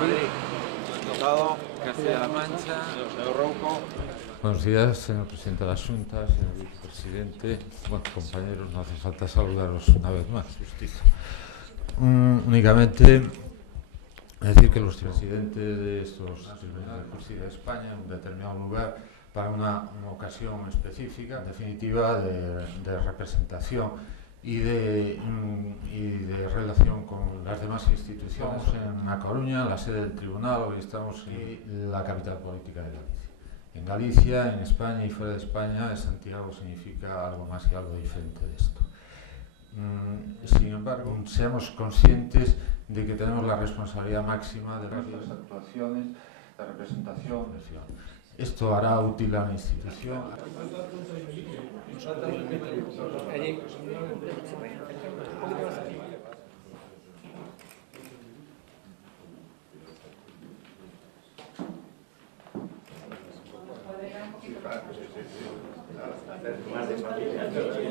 Madrid, Estado, Castilla-La Mancha, señor Rouco. Buenos días, señor presidente de la Junta, señor vicepresidente. Bueno, compañeros, no hace falta saludaros una vez más. Justicia. Únicamente decir que los presidentes de estos tribunales de justicia de España, en un determinado lugar, para una ocasión específica, en definitiva, de representación y de relación con las demás instituciones. En A Coruña, la sede del tribunal, hoy estamos en la capital política de Galicia. En Galicia, en España y fuera de España, Santiago significa algo más que algo diferente de esto. Sin embargo, seamos conscientes de que tenemos la responsabilidad máxima de las actuaciones de representación. Esto hará útil a la institución. Más de familia.